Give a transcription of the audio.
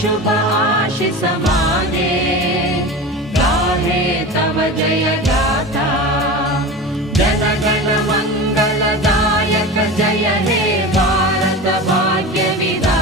शुभ आशीष माने, गाहे तव जय गाथा। जन गण मंगलदायक जय हे भारत भाग्य विधाता।